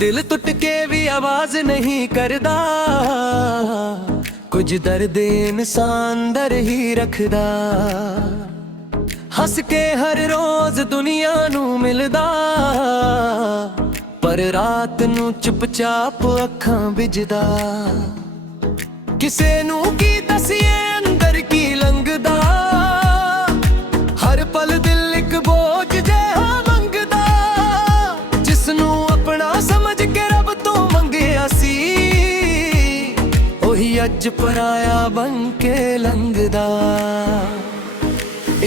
दिल टुट के भी आवाज नहीं करदा, कुछ दर्द इंसान अंदर ही रखदा। हंस के हर रोज दुनिया नू मिलदा, पर रात नू चुपचाप अखां विझदा। किसे नू की दसिए अंदर की लंघदा, हर पल दिल एक बोझ जिहा मंगदा। जिसनू अपना समझ के रब तो मंगिया सी, ओही अज पराया बन के लंघदा।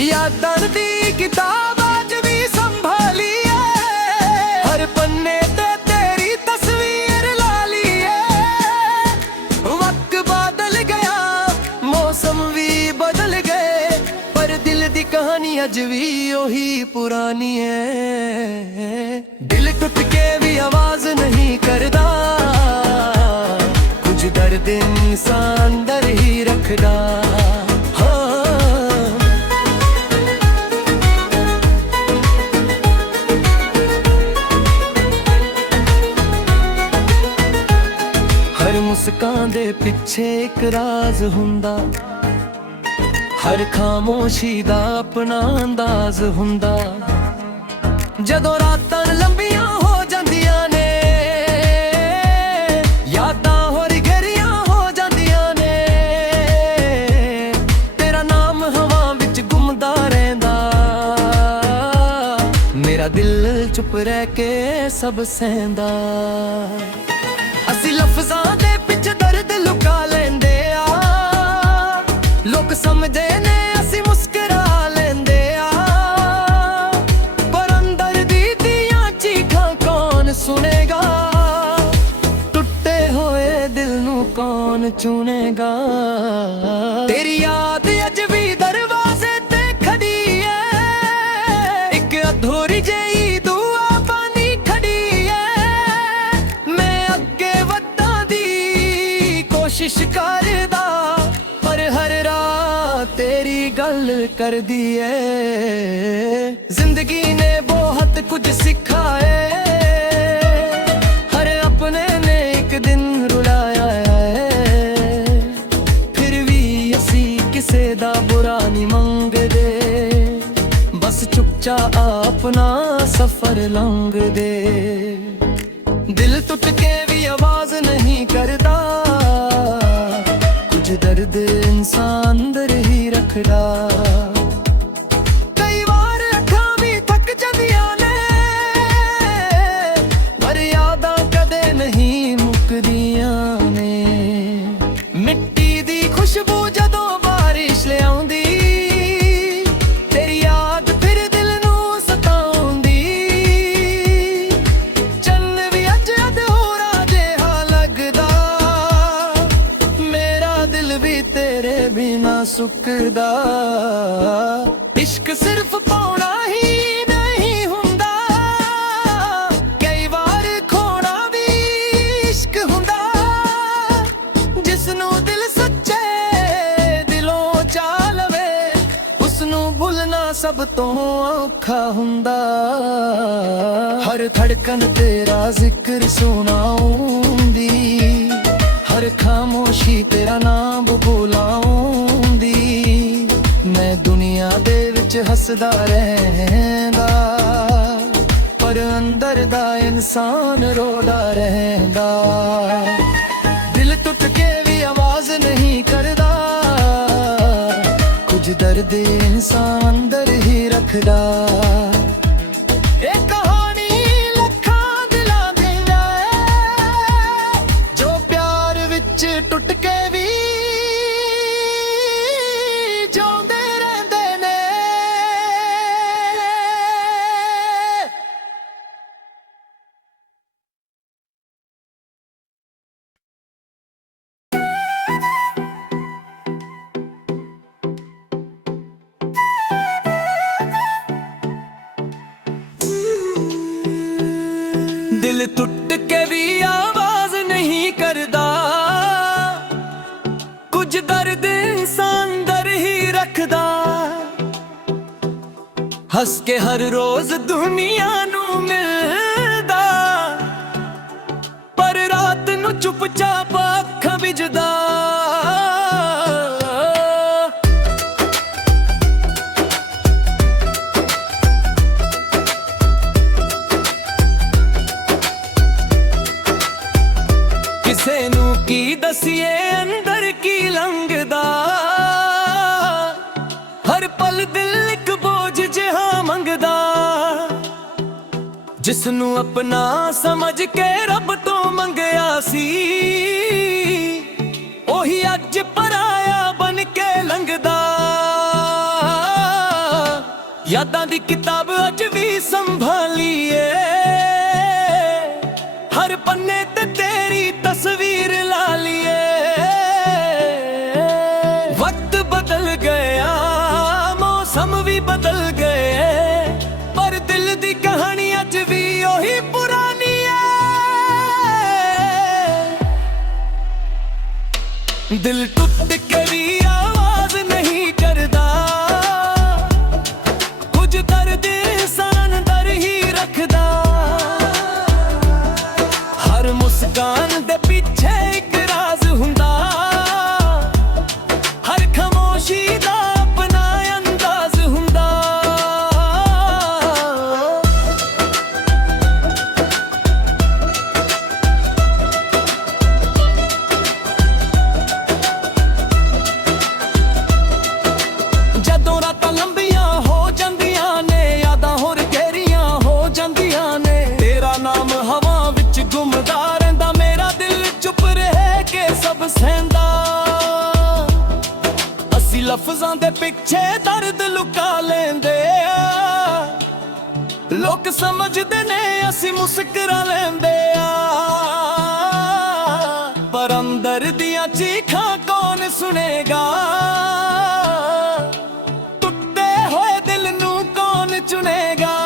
यादां दी किताब अज भी संभाली है, हर पन्ने ते तेरी तस्वीर ला ली है। वक्त बदल गया, मौसम भी बदल गए, पर दिल दी कहानी अज भी ओही पुरानी है। दिल टूट के भी आवाज नहीं करदा, कुछ दर्द इंसान अंदर ही रखदा। हर मुस्कान दे पिछे एक राज हुंदा, हर खामोशी दा अपना अंदाज हुंदा। जदों रातां लंबियां हो जांदियां ने, यादां होर गहरियां हो जांदियां ने। तेरा नाम हवा विच गुमदा रहिंदा, मेरा दिल चुप रह के सब सहंदा। असी लफ्जां दे पिछ दर्द लुका लेंदे आ, लोग समझे ने असी मुस्करा लेंदे आ। पर अंदर दी दियां चीखां कौन सुनेगा, टुटे होए दिल नू कौन चुनेगा। तेरी याद अज भी दरवाजे ते खड़ी है, एक अधूरी जेही दुआ पानी खड़ी है। मैं अगे वधा दी कोशिश करदा, पर हर रात तेरी गल कर दी है। जिंदगी ने बहुत कुछ सिखाए, हर अपने ने एक दिन रुलाया है। फिर भी असी किसे दा बुरा नहीं मंगदे, बस चुपचाप अपना सफर लंघ दे। दिल टूट के भी आवाज नहीं करदा, कुछ दर्द इंसान अंदर ही रखदा। कई बार अखां भी थक जांदियां ने, पर यादां कदे नहीं मुकदियां ने। मिट्टी दी खुशबू जदों बारिश ले आउंदी, तेरी याद फिर दिल नू सताउंदी। चन्न भी अज अधूरा जिहा लगदा, मेरा दिल भी तेरे बिना सुकदा। इश्क सिर्फ पाउणा ही नहीं हुंदा, कई बार खोना भी इश्क हुंदा। जिसनू दिल सच्चे दिलों चा लवे, उसनू भुलना सब तो औखा हुंदा। हर धड़कन तेरा जिक्र सुनाऊंदी, हर खामोशी तेरा नाम बुलाऊंदी। मैं दुनिया दे विच हसदा रहंदा, पर अंदर दा इंसान रोदा रहंदा। दिल टूट के भी आवाज नहीं करदा, कुछ दर्द इंसान अंदर ही रखदा। एक कहानी लखां दिलां दी है, जो प्यार विच टुट के भी जिउंदे रहिंदे ने। दिल टूट के भी आवाज नहीं करदा, कुछ दर्द इंसान अंदर ही रखदा। हंस के हर रोज दुनिया नू मिलदा, ਚੁੱਪਚਾਪ ਅੱਖਾਂ ਵਿਝਦਾ। ਕਿਸੇ ਨੂੰ ਕੀ ਦਸੀਏ ਅੰਦਰ ਕੀ ਲੰਘਦਾ, ਹਰ ਪਲ ਦਿਲ ਇੱਕ ਬੋਝ ਜਿਹਾ ਮੰਗਦਾ। ਜਿਸ ਨੂੰ ਆਪਣਾ ਸਮਝ ਕੇ ਰੱਬ ਤੋਂ ਮੰਗਿਆ ਸੀ, ਉਹੀ ਅੱਜ ਪਰਾਇਆ ਬਣ ਕੇ ਲੰਘਦਾ। ਯਾਦਾਂ ਦੀ ਕਿਤਾਬ ਅੱਜ ਵੀ ਸੰਭਾਲੀਏ, ਹਰ ਪੰਨੇ ਤੇ ਤੇਰੀ ਤਸਵੀਰ ਲਾ ਲਈਏ। ਵਕਤ ਬਦਲ ਗਿਆ, ਮੌਸਮ ਵੀ ਬਦਲ ਗਏ, ਪਰ ਦਿਲ ਦੀ ਕਹਾਣੀ ਅੱਜ ਵੀ ਉਹੀ ਪੁਰਾਣੀ ਹੈ। ਦਿਲ ਟੁੱਟ ਕੇ ਵੀ ਆਵਾਜ਼ ਨਹੀਂ ਕਰਦਾ, ਕੁਝ ਦਰਦ ਇਨਸਾਨ ਅੰਦਰ ਹੀ ਰੱਖਦਾ। ਹਰ ਮੁਸਕਾਨ ਦੇ ਪਿੱਛੇ ਇੱਕ ਰਾਜ਼ ਹੁੰਦਾ, ਹਰ ਖਾਮੋਸ਼ੀ ਦਾ ਆਪਣਾ ਅੰਦਾਜ਼ ਹੁੰਦਾ। ਜਦੋਂ ਰਾਤਾਂ ਲੰਬੀਆਂ ਹੋ ਜਾਂਦੀਆਂ ਨੇ, ਯਾਦਾਂ ਹੋਰ ਗਹਿਰੀਆਂ ਹੋ ਜਾਂਦੀਆਂ ਨੇ। ਤੇਰਾ ਨਾਮ ਹਵਾ ਵਿੱਚ ਗੁੰਮਦਾ ਰਹਿੰਦਾ, ਮੇਰਾ ਦਿਲ ਚੁੱਪ ਰਹਿ ਕੇ ਸਭ ਸਹਿੰਦਾ। ਅਸੀਂ ਲਫ਼ਜ਼ਾਂ ਦੇ ਪਿੱਛੇ ਦਰਦ ਲੁਕਾ ਲੈਂਦੇ ਆ, ਲੋਕ ਸਮਝਦੇ ਨੇ ਅਸੀਂ ਮੁਸਕਰਾ ਲੈਂਦੇ ਆ, ਪਰ ਅੰਦਰ ਦੀਆਂ ਚੀਖਾਂ ਕੌਣ ਸੁਣੇਗਾ। ਟੁੱਟੇ ਹੋਏ ਦਿਲ ਨੂੰ ਕੌਣ ਚੁਣੇਗਾ।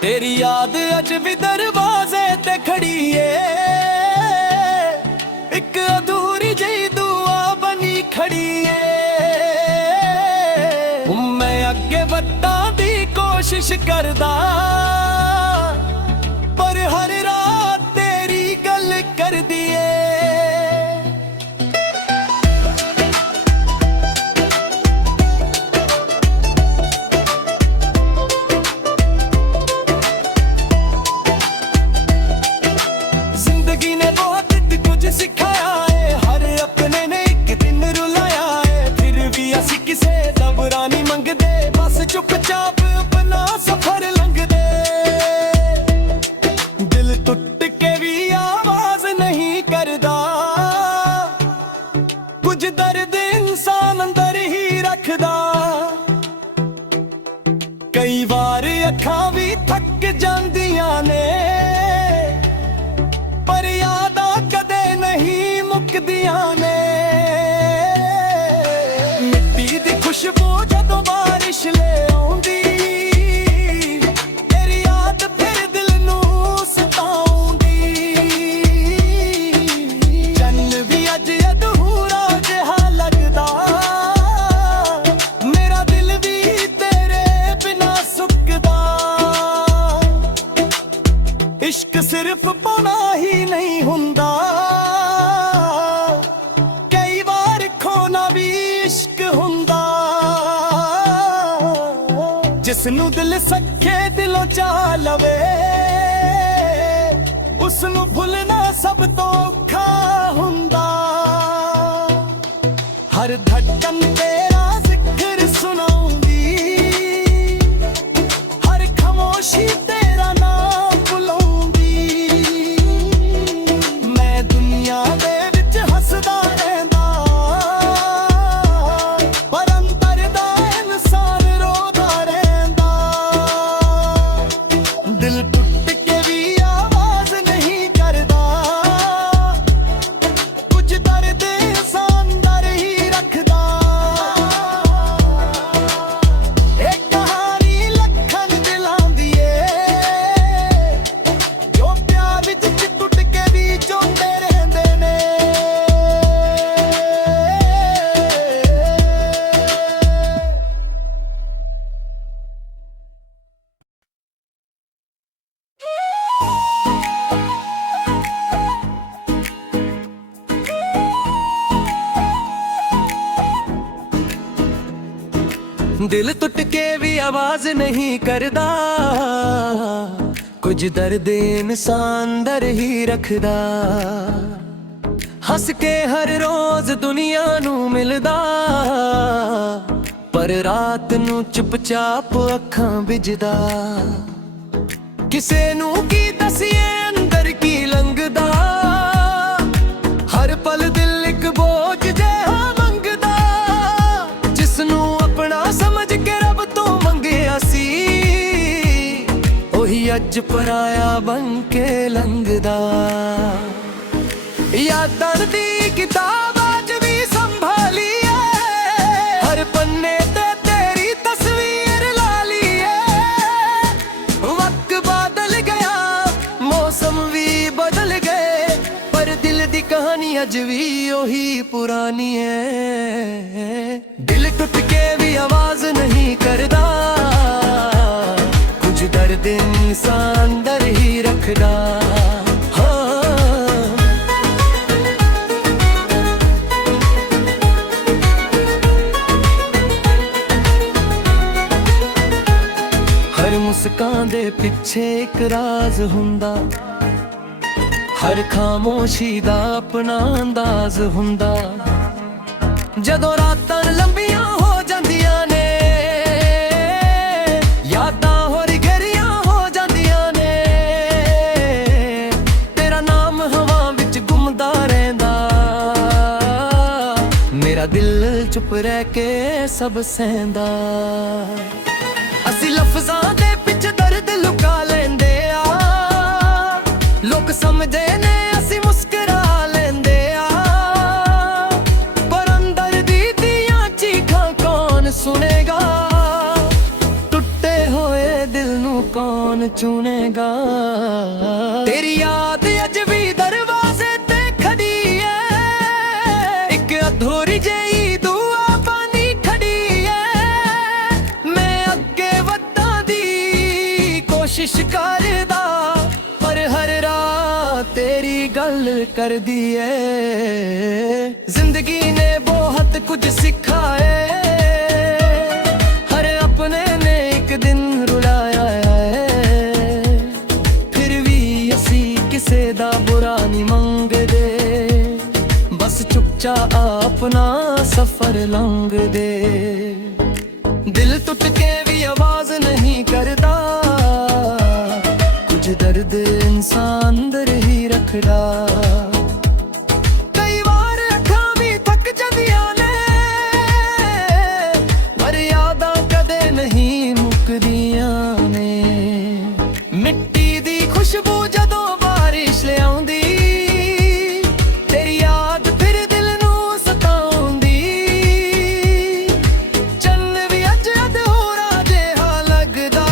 ਤੇਰੀ ਯਾਦ ਅੱਜ ਵੀ ਦਰਵਾਜ਼ੇ ਤੇ ਖੜੀ ਏ, ਇੱਕ ਅਧੂਰੀ ਜਿਹੀ ਦੁਆ ਬਣੀ ਖੜੀ ਏ। ਮੈਂ ਅੱਗੇ ਵਧਣ ਦੀ ਕੋਸ਼ਿਸ਼ ਕਰਦਾ, ਪਰ ਹਰ ਰਾਤ ਤੇਰੀ ਗੱਲ ਕਰਦੀ ਏ। ਜ਼ਿੰਦਗੀ ਨੇ ਬਹੁਤ ਕੁਝ ਸਿਖਾਇਆ ਏ, ਹਰ ਆਪਣੇ ਨੇ ਇੱਕ ਦਿਨ ਰੁਲਾਇਆ ਏ। ਫਿਰ ਵੀ ਅਸੀਂ ਕਿਸੇ ਦਾ ਬੁਰਾ ਨਹੀਂ ਮੰਗਦੇ, ਬਸ ਚੁੱਪਚਾਪ ਆਪਣਾ ਸਫ਼ਰ ਲੰਘਦੇ। ਦਿਲ ਟੁੱਟ ਕੇ ਵੀ ਆਵਾਜ਼ ਨਹੀਂ ਕਰਦਾ, ਕੁਝ ਦਰਦ ਇਨਸਾਨ ਅੰਦਰ ਹੀ ਰੱਖਦਾ। ਕਈ ਵਾਰ ਅੱਖਾਂ ਵੀ ਥੱਕ ਜਾਂਦੀਆਂ ਨੇ, ਪਰ ਯਾਦਾਂ ਕਦੇ ਨਹੀਂ ਮੁੱਕਦੀਆਂ ਨੇ। ਮਿੱਟੀ ਦੀ ਖੁਸ਼ਬੂ ਜਦੋਂ ਬਾਰਿਸ਼ ਲੈ ਆਉਂਦੀ, ਤੇਰੀ ਯਾਦ ਫਿਰ ਦਿਲ ਨੂੰ ਸਤਾਉਂਦੀ। ਚੰਨ ਵੀ ਅੱਜ ਅਧੂਰਾ ਜਿਹਾ ਲੱਗਦਾ, ਮੇਰਾ ਦਿਲ ਵੀ ਤੇਰੇ ਬਿਨਾਂ ਸੁੱਕਦਾ। ਇਸ਼ਕ ਸਿਰਫ ਪਾਉਣਾ ਹੀ ਨਹੀਂ ਹੁੰਦਾ, ਕਈ ਵਾਰ ਖੋਣਾ ਵੀ ਇਸ਼ਕ ਹੁੰਦਾ। ਜਿਸ ਨੂੰ ਦਿਲ ਸੱਖੇ ਦਿਲੋਂ ਚਾਹ ਲਵੇ, ਉਸ ਨੂੰ ਭੁੱਲਣਾ ਸਭ ਤੋਂ ਔਖਾ ਹੁੰਦਾ। ਹਰ ਧੜਕਨ ਤੇਰਾ ਜ਼ਿਕਰ ਸੁਣਾਉਂਦੀ, ਹਰ ਖਾਮੋਸ਼ੀ ਤੇਰਾ ਨਾਮ ਬੁਲਾਉਂਦੀ। ਮੈਂ ਦੁਨੀਆ ਦੇ ਵਿੱਚ ਹੱਸਦਾ ਰਹਿੰਦਾ, ਪਰ ਅੰਦਰ ਦਾ ਇਨਸਾਨ ਰੋਦਾ ਰਹਿੰਦਾ। ਦਿਲ ਟੁੱਟ ਕੇ ਵੀ ਆਵਾਜ਼ ਨਹੀਂ ਕਰਦਾ, ਕੁਝ ਦਰਦ ਇਨਸਾਨ ਅੰਦਰ ਹੀ ਰੱਖਦਾ। ਇਹ ਕਹਾਣੀ ਲੱਖਾਂ ਦਿਲਾਂ ਦੀ ਏ, ਜੋ ਪਿਆਰ ਵਿੱਚ ਟੁੱਟ ਕੇ ਵੀ ਜਿਉਂਦੇ ਰਹਿੰਦੇ ਨੇ। ਦਿਲ ਟੁੱਟ ਕੇ ਵੀ ਆਵਾਜ਼ ਨਹੀਂ ਕਰਦਾ, ਕੁਝ ਦਰਦ ਇਨਸਾਨ ਅੰਦਰ ਹੀ ਰੱਖਦਾ। ਹੱਸ ਕੇ ਹਰ ਰੋਜ਼ ਦੁਨੀਆ ਨੂੰ ਮਿਲਦਾ, ਪਰ ਰਾਤ ਨੂੰ ਚੁੱਪਚਾਪ ਅੱਖਾਂ ਵਿਝਦਾ। ਕਿਸੇ ਨੂੰ ਕੀ ਦਸੀਏ ਅੰਦਰ ਕੀ ਲੰਘਦਾ, ਹਰ ਪਲ ਦਿਲ ਇੱਕ ਬੋਝ ਜਿਹਾ ਮੰਗਦਾ। ਜਿਸ ਨੂੰ ਆਪਣਾ ਸਮਝ ਕੇ ਰੱਬ ਤੋਂ ਮੰਗਿਆ ਸੀ, ਉਹੀ ਅੱਜ ਪਰਾਇਆ ਬਣ ਕੇ ਲੰਘਦਾ। ਯਾਦਾਂ ਦੀ ਕਿਤਾਬ ਅੱਜ ਵੀ ਸੰਭਾਲੀਏ, ਹਰ ਪੰਨੇ ਤੇ ਤੇਰੀ ਤਸਵੀਰ ਲਾ ਲਈਏ। ਵਕਤ ਬਦਲ ਗਿਆ, ਮੌਸਮ ਵੀ ਬਦਲ ਗਏ, ਪਰ ਦਿਲ ਦੀ ਕਹਾਣੀ ਅੱਜ ਵੀ ਉਹੀ ਪੁਰਾਣੀ ਹੈ। ਦਿਲ ਟੁੱਟ ਕੇ ਵੀ ਆਵਾਜ਼ ਨਹੀਂ ਕਰਦਾ, ਕੁਝ ਦਰਦ ਇਨਸਾਨ ਅੰਦਰ ਹੀ ਰੱਖਦਾ। ਮੁਸਕਾਨ ਦੇ ਪਿੱਛੇ ਇੱਕ ਰਾਜ਼ ਹੁੰਦਾ, ਹਰ ਖਾਮੋਸ਼ੀ ਦਾ ਆਪਣਾ ਅੰਦਾਜ਼ ਹੁੰਦਾ। ਜਦੋਂ ਰਾਤਾਂ ਲੰਬੀਆਂ ਹੋ ਜਾਂਦੀਆਂ ਨੇ, ਯਾਦਾਂ ਹੋਰ ਗਹਿਰੀਆਂ ਹੋ ਜਾਂਦੀਆਂ ਨੇ। ਤੇਰਾ ਨਾਮ ਹਵਾ ਵਿੱਚ ਗੁੰਮਦਾ ਰਹਿੰਦਾ, ਮੇਰਾ ਦਿਲ ਚੁੱਪ ਰਹਿ ਕੇ ਸਭ ਸਹਿੰਦਾ। ਅਸੀਂ ਲਫ਼ਜ਼ਾਂ ਦੇ ਪਿੱਛੇ ਦਰਦ ਲੁਕਾ ਲੈਂਦੇ ਆ, ਲੋਕ ਸਮਝਦੇ ਨੇ ਅਸੀਂ ਮੁਸਕਰਾ ਲੈਂਦੇ ਆ। ਪਰ ਅੰਦਰ ਦੀਆਂ ਚੀਖਾਂ ਕੌਣ ਸੁਣੇਗਾ, ਟੁੱਟੇ ਹੋਏ ਦਿਲ ਨੂੰ ਕੌਣ ਚੁਣੇਗਾ। ਤੇਰੀ ਯਾਦ ਅੱਜ ਵੀ ਦਰਵਾਜ਼ੇ ਤੇ ਖੜੀ ਏ, ਇੱਕ ਅਧੂਰੀ ਜਿਹੀ ਦੁਆ ਪਾਣੀ ਖੜੀ ਏ। ਕੋਸ਼ਿਸ਼ ਕਰਦਾ, ਪਰ ਹਰ ਰਾਤ ਤੇਰੀ ਗੱਲ ਕਰਦੀ ਏ। ਜ਼ਿੰਦਗੀ ਨੇ ਬਹੁਤ ਕੁਝ ਸਿਖਾਏ, ਹਰ ਆਪਣੇ ਨੇ ਇੱਕ ਦਿਨ ਰੁਲਾਇਆ ਏ। ਫਿਰ ਵੀ ਅਸੀਂ ਕਿਸੇ ਦਾ ਬੁਰਾ ਨਹੀਂ ਮੰਗਦੇ, ਬਸ ਚੁੱਪਚਾਪ ਆਪਣਾ ਸਫ਼ਰ ਲੰਘਦੇ। ਦਿਲ ਟੁੱਟ ਕੇ ਵੀ ਆਵਾਜ਼ ਨਹੀਂ ਕਰਦਾ, ਦਰਦ ਇਨਸਾਨ ਅੰਦਰ ਹੀ ਰੱਖਦਾ। ਕਈ ਵਾਰ ਅੱਖਾਂ ਵੀ ਥੱਕ ਜਾਂਦੀਆਂ ਨੇ, ਪਰ ਯਾਦਾਂ ਕਦੇ ਨਹੀਂ ਮੁੱਕਦੀਆਂ ਨੇ। ਮਿੱਟੀ ਦੀ ਖੁਸ਼ਬੂ ਜਦੋਂ ਬਾਰਿਸ਼ ਲਿਆਉਂਦੀ, ਤੇਰੀ ਯਾਦ ਫਿਰ ਦਿਲ ਨੂੰ ਸਤਾਉਂਦੀ। ਚੰਨ ਵੀ ਅੱਜ ਅਧੂਰਾ ਜਿਹਾ ਲੱਗਦਾ,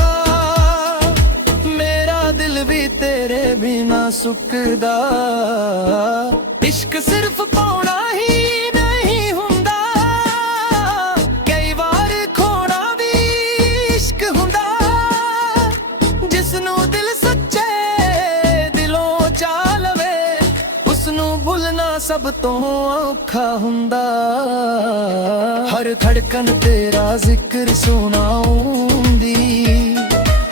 ਵੀ ਤੇਰੇ ਬਿਨਾ ਸੁੱਕਦਾ। ਇਸ਼ਕ ਸਿਰਫ ਪਾਉਣਾ ਹੀ ਨਹੀਂ ਹੁੰਦਾ, ਕਈ ਵਾਰ ਖੋਣਾ ਵੀ ਇਸ਼ਕ ਹੁੰਦਾ। ਜਿਸ ਨੂੰ ਦਿਲ ਸੱਚੇ ਦਿਲੋਂ ਚਾਹ ਲਵੇ, ਉਸ ਨੂੰ ਭੁੱਲਣਾ ਸਭ ਤੋਂ ਔਖਾ ਹੁੰਦਾ। ਹਰ ਧੜਕਨ ਤੇਰਾ ਜ਼ਿਕਰ ਸੁਣਾਉਂਦੀ,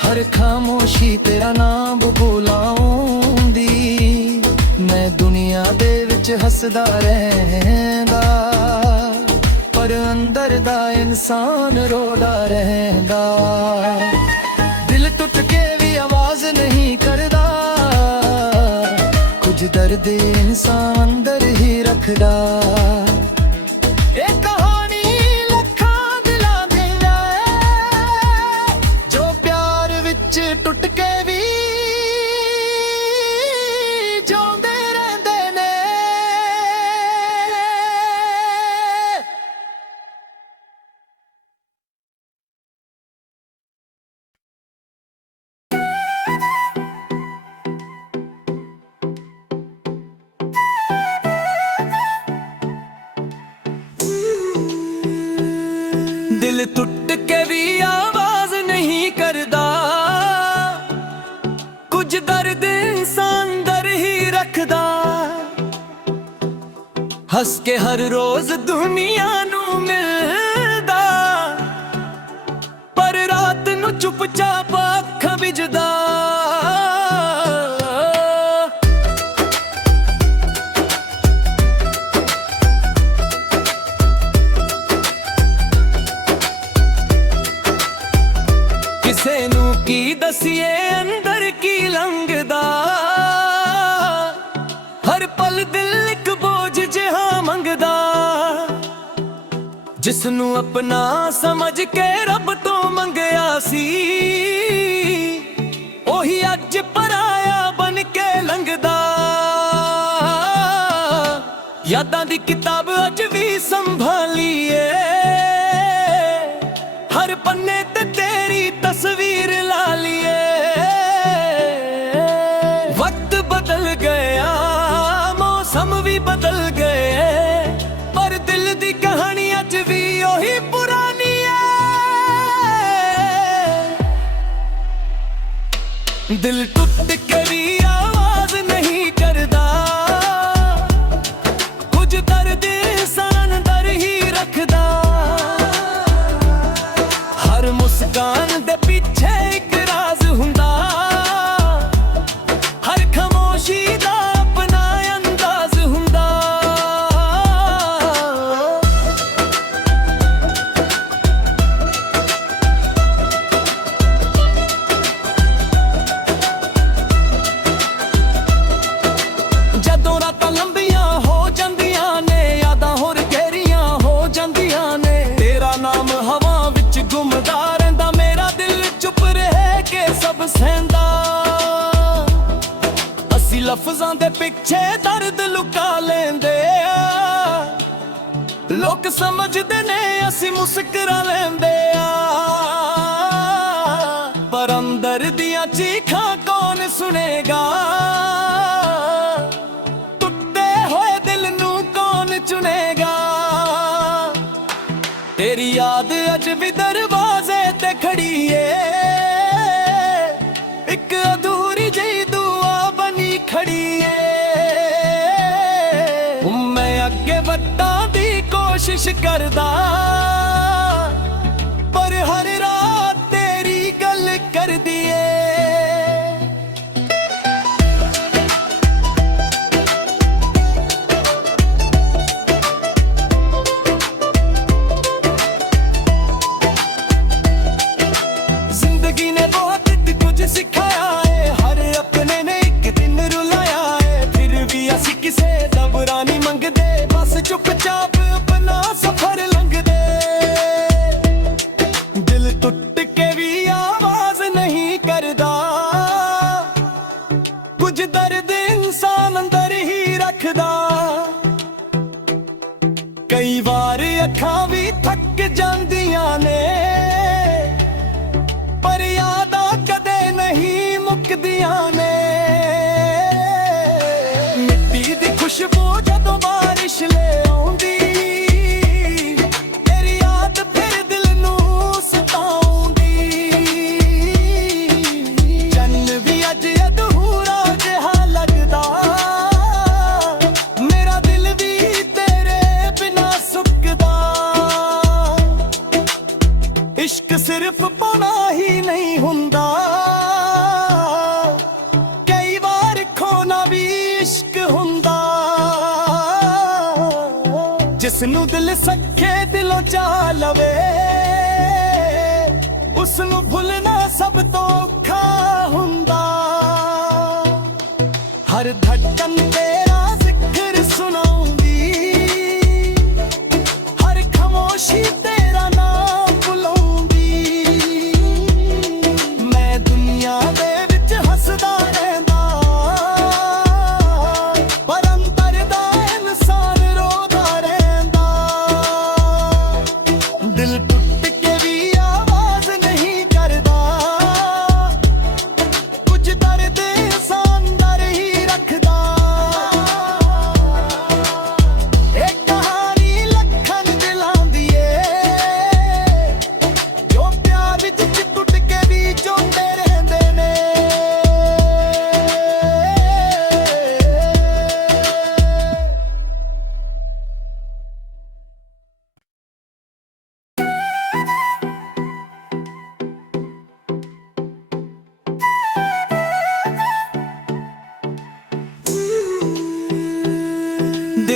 ਹਰ ਖਾਮੋਸ਼ੀ ਤੇਰਾ ਨਾਮ ਬੁਲਾਉਂਦੀ। ਮੈਂ ਦੁਨੀਆ ਦੇ ਵਿੱਚ ਹੱਸਦਾ ਰਹਿੰਦਾ, ਪਰ ਅੰਦਰ ਦਾ ਇਨਸਾਨ ਰੋਦਾ ਰਹਿੰਦਾ। ਦਿਲ ਟੁੱਟ ਕੇ ਵੀ ਆਵਾਜ਼ ਨਹੀਂ ਕਰਦਾ, ਕੁਝ ਦਰਦ ਇਨਸਾਨ ਅੰਦਰ ਹੀ ਰੱਖਦਾ। ਟੁੱਟ ਕੇ ਵੀ ਜਿਉਂਦੇ ਰਹਿੰਦੇ ਨੇ। ਦਿਲ ਟੁੱਟ ਕੇ ਵੀ ਆਵਾਜ਼ ਨਹੀਂ ਕਰਦਾ, ਕੁਝ ਦਰਦ ਇਨਸਾਨ ਅੰਦਰ ਹੀ ਰੱਖਦਾ। ਹੱਸ ਕੇ ਹਰ ਰੋਜ਼ ਦੁਨੀਆ ਨੂੰ ਮਿਲਦਾ, ਚੁੱਪਚਾਪ ਅੱਖਾਂ ਵਿਝਦਾ। ਕਿਸੇ ਨੂੰ ਕੀ ਦਸੀਏ ਅੰਦਰ ਕੀ ਲੰਘਦਾ, ਹਰ ਪਲ ਦਿਲ ਇੱਕ ਬੋਝ ਜਿਹਾ ਮੰਗਦਾ। ਜਿਸ ਨੂੰ ਆਪਣਾ ਸਮਝ ਕੇ ਰੱਬ ਤੋਂ ਮੰਗਿਆ ਸੀ, ਉਹੀ ਅੱਜ ਪਰਾਇਆ ਬਣ ਕੇ ਲੰਘਦਾ। ਯਾਦਾਂ ਦੀ ਕਿਤਾਬ ਅੱਜ ਵੀ ਸੰਭਾਲੀਏ, ਹਰ ਪੰਨੇ ਤੇ ਤੇਰੀ ਤਸਵੀਰ ਲਾ ਲਈਏ। ਵਕਤ ਬਦਲ ਗਿਆ, ਮੌਸਮ ਵੀ ਬਦਲ ਗਏ, ਪਰ ਦਿਲ ਦੀ ਕਹਾਣੀ ਅੱਜ ਵੀ ਉਹੀ ਪੁਰਾਣੀ ਹੈ। ਦਿਲ ਟੁੱਟ ਕੇ ਵੀ ਆਵਾਜ਼ ਨਹੀਂ ਕਰਦਾ, ਕੁਝ ਦਰਦ ਇਨਸਾਨ ਅੰਦਰ ਹੀ ਰੱਖਦਾ। ਹਰ ਮੁਸਕਾਨ ਦੇ ਪਿੱਛੇ ਇੱਕ ਰਾਜ਼ ਹੁੰਦਾ, ਹਰ ਖਾਮੋਸ਼ੀ ਦਾ ਆਪਣਾ ਅੰਦਾਜ਼ ਹੁੰਦਾ। ਜਦੋਂ ਰਾਤਾਂ ਲੰਬੀਆਂ ਹੋ ਜਾਂਦੀਆਂ ਨੇ, ਯਾਦਾਂ ਹੋਰ ਗਹਿਰੀਆਂ ਹੋ ਜਾਂਦੀਆਂ ਨੇ। ਤੇਰਾ ਨਾਮ ਹਵਾ ਵਿੱਚ ਗੁੰਮਦਾ ਰਹਿੰਦਾ, ਮੇਰਾ ਦਿਲ ਚੁੱਪ ਰਹਿ ਕੇ ਸਭ ਸਹਿੰਦਾ। ਅਸੀਂ ਲਫ਼ਜ਼ਾਂ ਦੇ ਪਿੱਛੇ ਦਰਦ ਲੁਕਾ ਲੈਂਦੇ ਆ, ਲੋਕ ਸਮਝਦੇ ਨੇ ਅਸੀਂ ਮੁਸਕਰਾ ਲੈਂਦੇ ਆ, ਪਰ ਅੰਦਰ ਦੀਆਂ ਚੀਖਾਂ ਕੌਣ ਸੁਣੇਗਾ। ਟੁੱਟੇ ਹੋਏ ਦਿਲ ਨੂੰ ਕੌਣ ਚੁਣੇਗਾ। ਤੇਰੀ ਯਾਦ ਅੱਜ ਵੀ ਦਰਵਾਜ਼ੇ ਤੇ ਖੜੀ ਏ, ਇੱਕ ਅਧੂਰੀ ਜਿਹੀ ਦੁਆ ਬਣੀ ਖੜੀ ਏ। ਮੈਂ ਅੱਗੇ ਵਧਣ ਦੀ ਕੋਸ਼ਿਸ਼ ਕਰਦਾ, ਪਰ ਹਰ ਰਾਤ ਤੇਰੀ ਗੱਲ ਕਰਦੀ ਏ। ਜ਼ਿੰਦਗੀ ਨੇ ਬਹੁਤ ਕੁਝ ਸਿਖਾਇਆ ਏ, ਹਰ ਆਪਣੇ ਨੇ ਇੱਕ ਦਿਨ ਰੁਲਾਇਆ ਏ। ਫਿਰ ਵੀ ਅਸੀਂ ਕਿਸੇ ਦਾ ਬੁਰਾ ਨਹੀਂ ਮੰਗਦੇ, ਬਸ ਚੁੱਪਚਾਪ ਆਪਣਾ ਸਫ਼ਰ ਲੰਘਦੇ। ਦਿਲ ਟੁੱਟ ਕੇ ਵੀ ਆਵਾਜ਼ ਨਹੀਂ ਕਰਦਾ, ਕੁਝ ਦਰਦ ਇਨਸਾਨ ਅੰਦਰ ਹੀ ਰੱਖਦਾ। ਕਈ ਵਾਰ ਅੱਖਾਂ ਵੀ ਥੱਕ ਜਾਂਦੀਆਂ ਨੇ, ਪਰ ਯਾਦਾਂ ਕਦੇ ਨਹੀਂ ਮੁੱਕਦੀਆਂ ਨੇ। ਮਿੱਟੀ ਦੀ ਖੁਸ਼ਬੂ ਜਦੋਂ ਬਾਰਿਸ਼ ਲੈ ਆਉਂਦੀ, ਤੇਰੀ ਯਾਦ ਫਿਰ ਦਿਲ ਨੂੰ ਸਤਾਉਂਦੀ। ਚੰਨ ਵੀ ਅੱਜ ਅਧੂਰਾ ਜਿਹਾ ਲੱਗਦਾ, ਮੇਰਾ ਦਿਲ ਵੀ ਤੇਰੇ ਬਿਨਾਂ ਸੁੱਕਦਾ। ਇਸ਼ਕ ਸਿਰਫ ਪਾਉਣਾ ਹੀ ਨਹੀਂ ਹੁੰਦਾ, ਕਈ ਵਾਰ ਖੋਣਾ ਵੀ ਇਸ਼ਕ ਹੁੰਦਾ। ਜਿਸ ਨੂੰ ਦਿਲ ਸੱਖੇ ਦਿਲੋਂ ਚਾਹ ਲਵੇ, ਉਸ ਨੂੰ ਭੁੱਲਣਾ ਸਭ ਤੋਂ ਔਖਾ ਹੁੰਦਾ। ਹਰ ਧੜਕਨ ਤੇਰਾ ਜ਼ਿਕਰ ਸੁਣਾਉਂਦੀ, ਹਰ ਖਾਮੋਸ਼ੀ ਤੇਰਾ ਨਾਮ ਬੁਲਾਉਂਦੀ। ਮੈਂ ਦੁਨੀਆ ਦੇ ਵਿੱਚ ਹੱਸਦਾ ਰਹਿੰਦਾ, ਪਰ ਅੰਦਰ ਦਾ ਇਨਸਾਨ ਰੋਦਾ ਰਹਿੰਦਾ। ਦਿਲ ਟੁੱਟ ਕੇ ਵੀ ਆਵਾਜ਼ ਨਹੀਂ ਕਰਦਾ, ਕੁਝ ਦਰਦ ਇਨਸਾਨ ਅੰਦਰ ਹੀ ਰੱਖਦਾ।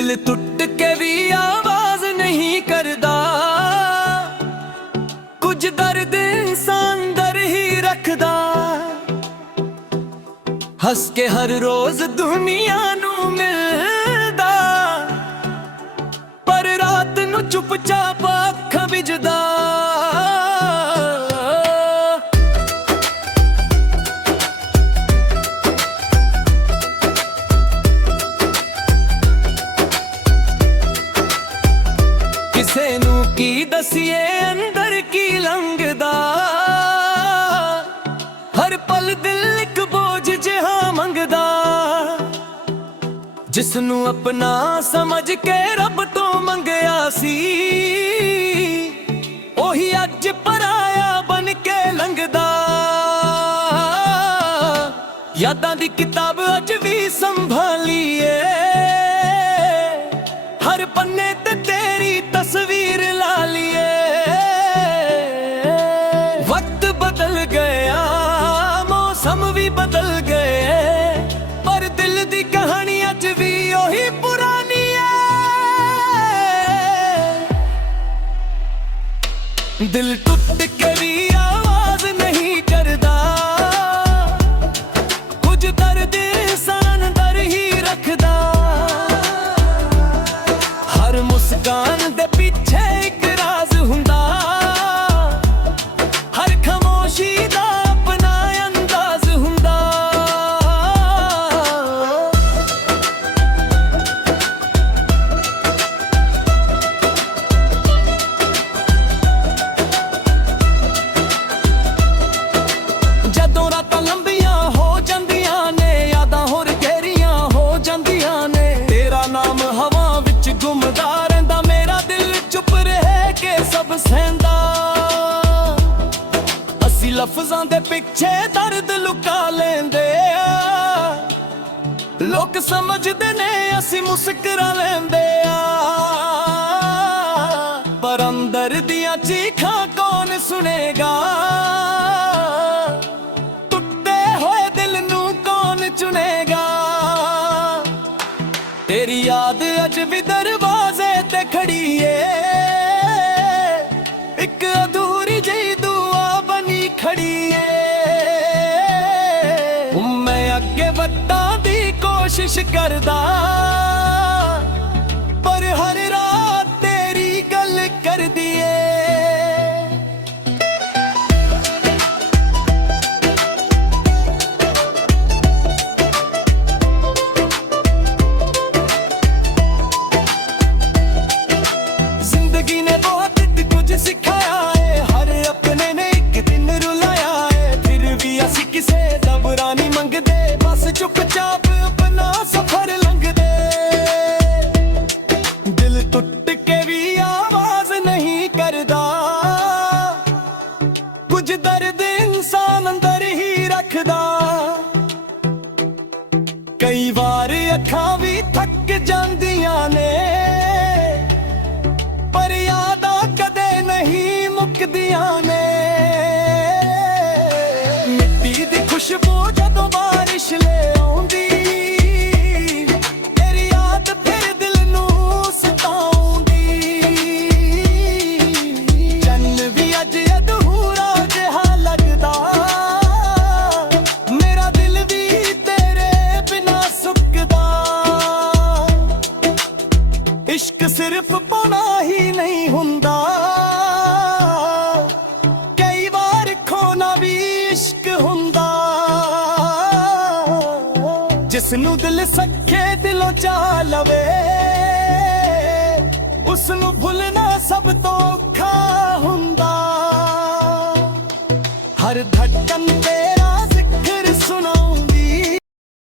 ਦਿਲ ਟੁੱਟ ਕੇ ਵੀ ਆਵਾਜ਼ ਨਹੀਂ ਕਰਦਾ, ਕੁਝ ਦਰਦ ਇਨਸਾਨ ਅੰਦਰ ਹੀ ਰੱਖਦਾ। ਹੱਸ ਕੇ ਹਰ ਰੋਜ਼ ਦੁਨੀਆ ਨੂੰ ਮਿਲਦਾ, ਪਰ ਰਾਤ ਨੂੰ ਚੁੱਪਚਾਪ ਅੱਖਾਂ ਵਿਝਦਾ। ਕਿਸੇ ਨੂੰ ਕੀ ਦਸੀਏ ਅੰਦਰ ਕੀ ਲੰਘਦਾ, ਹਰ ਪਲ ਦਿਲ ਇੱਕ ਬੋਝ ਜਿਹਾ ਮੰਗਦਾ। ਜਿਸ ਨੂੰ ਆਪਣਾ ਸਮਝ ਕੇ ਰੱਬ ਤੋਂ ਮੰਗਿਆ ਸੀ, ਉਹੀ ਅੱਜ ਪਰਾਇਆ ਬਣ ਕੇ ਲੰਘਦਾ। ਯਾਦਾਂ ਦੀ ਕਿਤਾਬ ਅੱਜ ਵੀ ਸੰਭਾਲੀਏ, ਹਰ ਪੰਨੇ ਤੇ ਤੇਰੀ ਤਸਵੀਰ ਲਾ ਲਈਏ। ਵਕਤ ਬਦਲ ਗਿਆ, ਮੌਸਮ ਵੀ ਬਦਲ ਗਏ, ਪਰ ਦਿਲ ਦੀ ਕਹਾਣੀ ਅੱਜ ਵੀ ਉਹੀ ਪੁਰਾਣੀ ਹੈ। ਦਿਲ ਟੁੱਟ ਕੇ ਵੀ ਆਵਾਜ਼ ਨਹੀਂ ਕਰਦਾ, ਕੁਝ ਦਰਦ ਇਨਸਾਨ ਅੰਦਰ ਹੀ ਰੱਖਦਾ। ਹਰ ਮੁਸਕਾਨ ਦੇ ਪਿੱਛੇ ਇੱਕ ਰਾਜ਼ ਹੁੰਦਾ, ਹਰ ਖਾਮੋਸ਼ੀ ਦਾ ਆਪਣਾ ਅੰਦਾਜ਼ ਹੁੰਦਾ। ਜਦੋਂ ਰਾਤਾਂ ਲੰਬੀਆਂ ਹੋ ਜਾਂਦੀਆਂ ਨੇ, ਯਾਦਾਂ ਹੋਰ ਗਹਿਰੀਆਂ ਹੋ ਜਾਂਦੀਆਂ ਨੇ, ਤੇਰਾ ਨਾਮ ਹਵਾ ਵਿੱਚ ਗੁੰਮਦਾ ਰਹਿੰਦਾ, ਮੇਰਾ ਦਿਲ ਚੁੱਪ ਰਹਿ ਕੇ ਸਭ ਸਹਿੰਦਾ। ਅਸੀਂ ਲਫ਼ਜ਼ਾਂ ਦੇ ਪਿੱਛੇ ਦਰਦ ਲੁਕਾ ਲੈਂਦੇ ਆ, ਲੋਕ ਸਮਝਦੇ ਨੇ ਅਸੀਂ ਮੁਸਕਰਾ ਲੈਂਦੇ ਆ, ਪਰ ਅੰਦਰ ਦੀਆਂ ਚੀਖਾਂ ਕੌਣ ਸੁਣੇਗਾ। ਟੁੱਟੇ ਹੋਏ ਦਿਲ ਨੂੰ ਕੌਣ ਚੁਣੇਗਾ। ਤੇਰੀ ਯਾਦ ਅੱਜ ਵੀ ਦਰਵਾਜ਼ੇ ਤੇ ਖੜੀ ਏ, ਇੱਕ ਅਧੂਰੀ ਜਿਹੀ ਦੁਆ ਬਣੀ ਖੜੀ ਏ। ਮੈਂ ਅੱਗੇ ਵਧਣ ਦੀ ਕੋਸ਼ਿਸ਼ ਕਰਦਾ, ਪਰ ਹਰ ਰਾਤ ਤੇਰੀ ਗੱਲ ਕਰਦੀ ਏ। ਜ਼ਿੰਦਗੀ ਨੇ ਬਹੁਤ ਕੁਝ ਸਿਖਾਇਆ ਏ, ਹਰ ਆਪਣੇ ਨੇ ਇੱਕ ਦਿਨ ਰੁਲਾਇਆ ਏ, ਫਿਰ ਵੀ ਅਸੀਂ ਕਿਸੇ ਦਾ ਬੁਰਾ ਨਹੀਂ ਮੰਗਦੇ, ਬਸ ਚੁੱਪਚਾਪ ਆਪਣਾ ਸਫ਼ਰ ਲੰਘਦੇ। ਦਿਲ ਟੁੱਟ ਕੇ ਵੀ ਆਵਾਜ਼ ਨਹੀਂ ਕਰਦਾ, ਕੁਝ ਦਰਦ ਇਨਸਾਨ ਅੰਦਰ ਹੀ ਰੱਖਦਾ। ਕਈ ਵਾਰ ਅੱਖਾਂ ਵੀ ਥੱਕ ਜਾਂਦੀਆਂ ਨੇ, ਪਰ ਯਾਦਾਂ ਕਦੇ ਨਹੀਂ ਮੁੱਕਦੀਆਂ ਨੇ। ਮਿੱਟੀ ਦੀ ਖੁਸ਼ਬੂ ਜਦੋਂ ਬਾਰਿਸ਼ ਲੈ ਆਉਂਦੀ, ਤੇਰੀ ਯਾਦ ਫਿਰ ਦਿਲ ਨੂੰ ਸਤਾਉਂਦੀ। ਚੰਨ ਵੀ ਅੱਜ ਅਧੂਰਾ ਜਿਹਾ ਲੱਗਦਾ, ਮੇਰਾ ਦਿਲ ਵੀ ਤੇਰੇ ਬਿਨਾਂ ਸੁੱਕਦਾ। ਇਸ਼ਕ ਸਿਰਫ ਪਾਉਣਾ ਹੀ ਨਹੀਂ ਹੁੰਦਾ, ਕਈ ਵਾਰ ਖੋਣਾ ਵੀ ਇਸ਼ਕ ਹੁੰਦਾ। ਜਿਸ ਨੂੰ ਦਿਲ ਸੱਖੇ ਦਿਲੋਂ ਚਾਹ ਲਵੇ, ਉਸ ਨੂੰ ਭੁੱਲਣਾ ਸਭ ਤੋਂ ਔਖਾ ਹੁੰਦਾ। ਹਰ ਧੜਕਨ ਤੇ